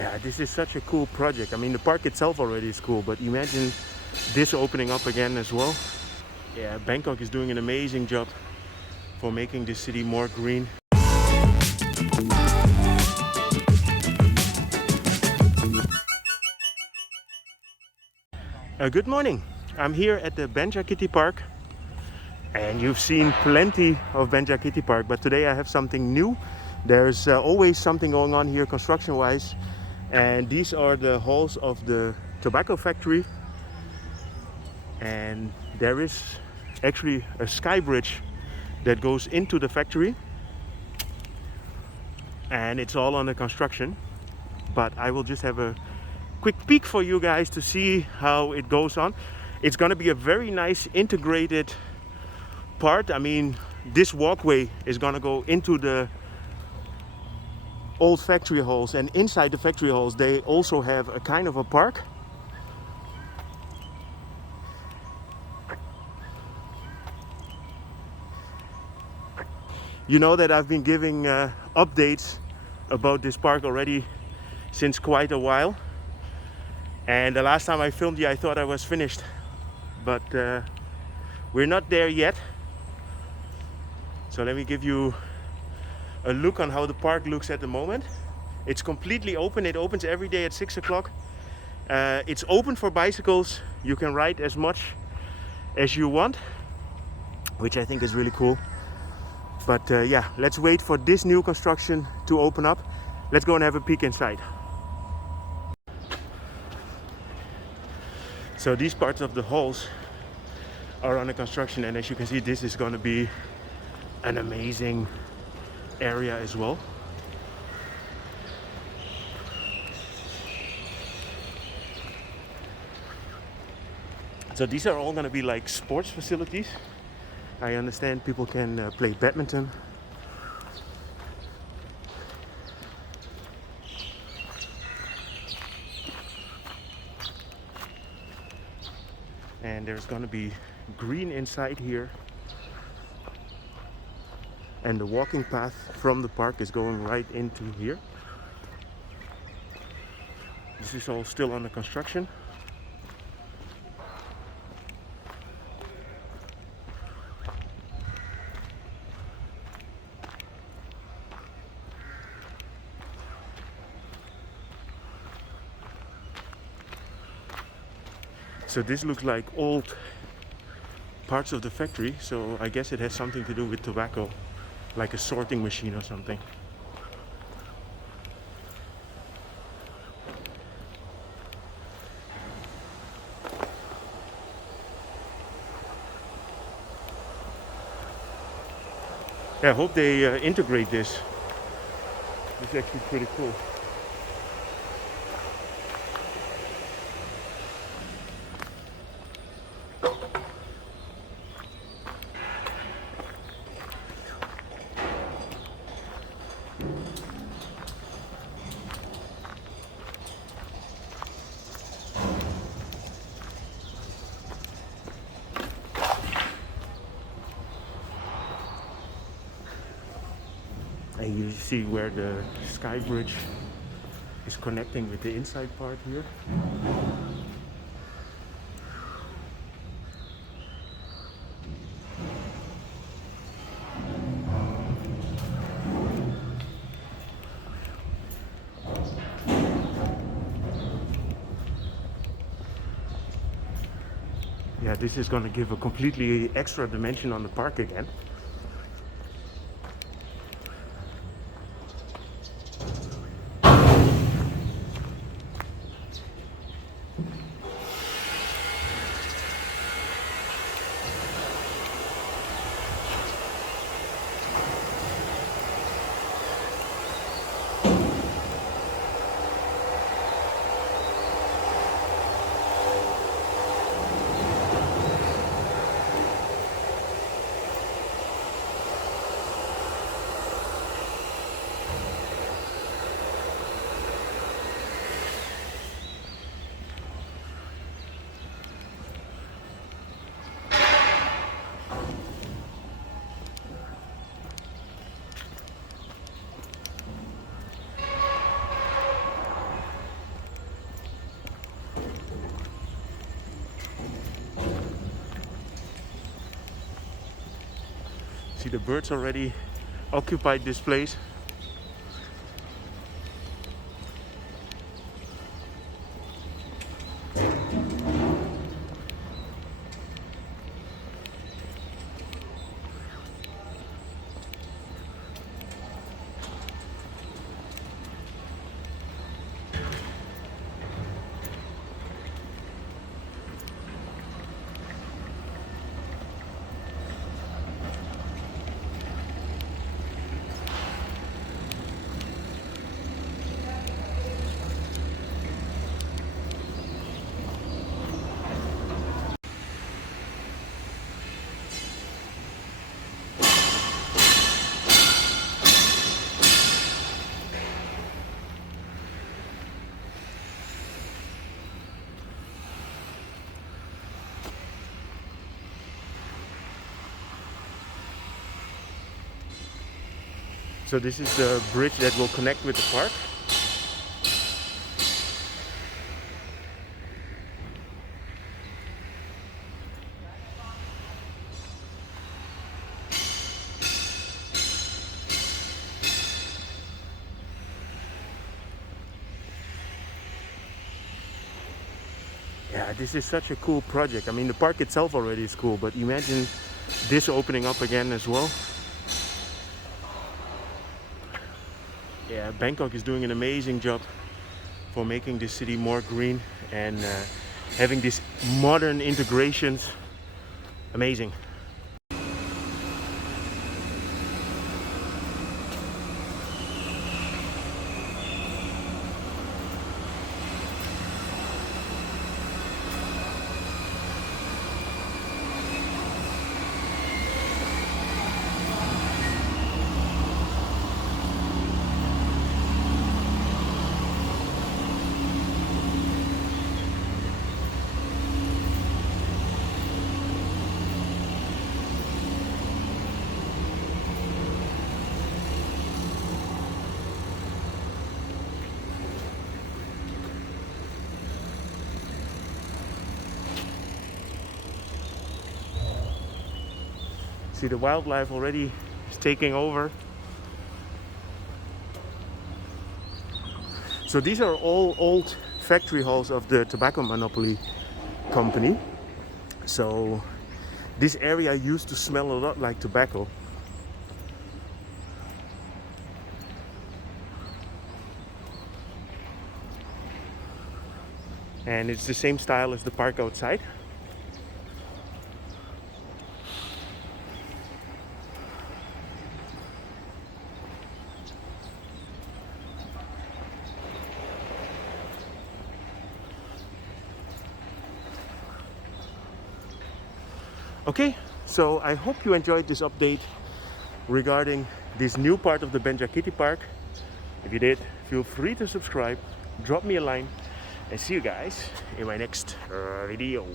Yeah, this is such a cool project. I mean, the park itself already is cool, but imagine this opening up again as well. Yeah, Bangkok is doing an amazing job for making this city more green. Good morning. I'm here at the Benjakitti Park, and you've seen plenty of Benjakitti Park, but today I have something new. There's always something going on here construction-wise, and these are the halls of the tobacco factory. And there is actually a sky bridge that goes into the factory, and it's all under construction. But I will just have a quick peek for you guys to see how it goes on. It's gonna be a very nice integrated part. I mean, this walkway is gonna go into the old factory halls, and inside the factory halls they also have a kind of a park. You know that I've been giving updates about this park already since quite a while, and the last time I filmed you I thought I was finished, but we're not there yet. So let me give you a look on how the park looks at the moment. It's completely open. It opens every day at 6 o'clock. It's open for bicycles. You can ride as much as you want, which I think is really cool. But yeah, let's wait for this new construction to open up. Let's go and have a peek inside. So these parts of the halls are under construction, and as you can see, this is going to be an amazing area as well. So these are all going to be like sports facilities. I understand people can play badminton. And there's going to be green inside here. And the walking path from the park is going right into here. This is all still under construction. So this looks like old parts of the factory, so I guess it has something to do with tobacco, like a sorting machine or something. Yeah, I hope they integrate this. It's actually pretty cool. And you see where the sky bridge is connecting with the inside part here. Yeah, this is going to give a completely extra dimension on the park again. See, the birds already occupied this place. So this is the bridge that will connect with the park. Yeah, this is such a cool project. I mean, the park itself already is cool, but imagine this opening up again as well. Yeah, Bangkok is doing an amazing job for making this city more green and having these modern integrations. Amazing. See, the wildlife already is taking over. So these are all old factory halls of the tobacco monopoly company. So this area used to smell a lot like tobacco. And it's the same style as the park outside. Okay, so I hope you enjoyed this update regarding this new part of the Benjakitti Park. If you did, feel free to subscribe, drop me a line, and see you guys in my next video.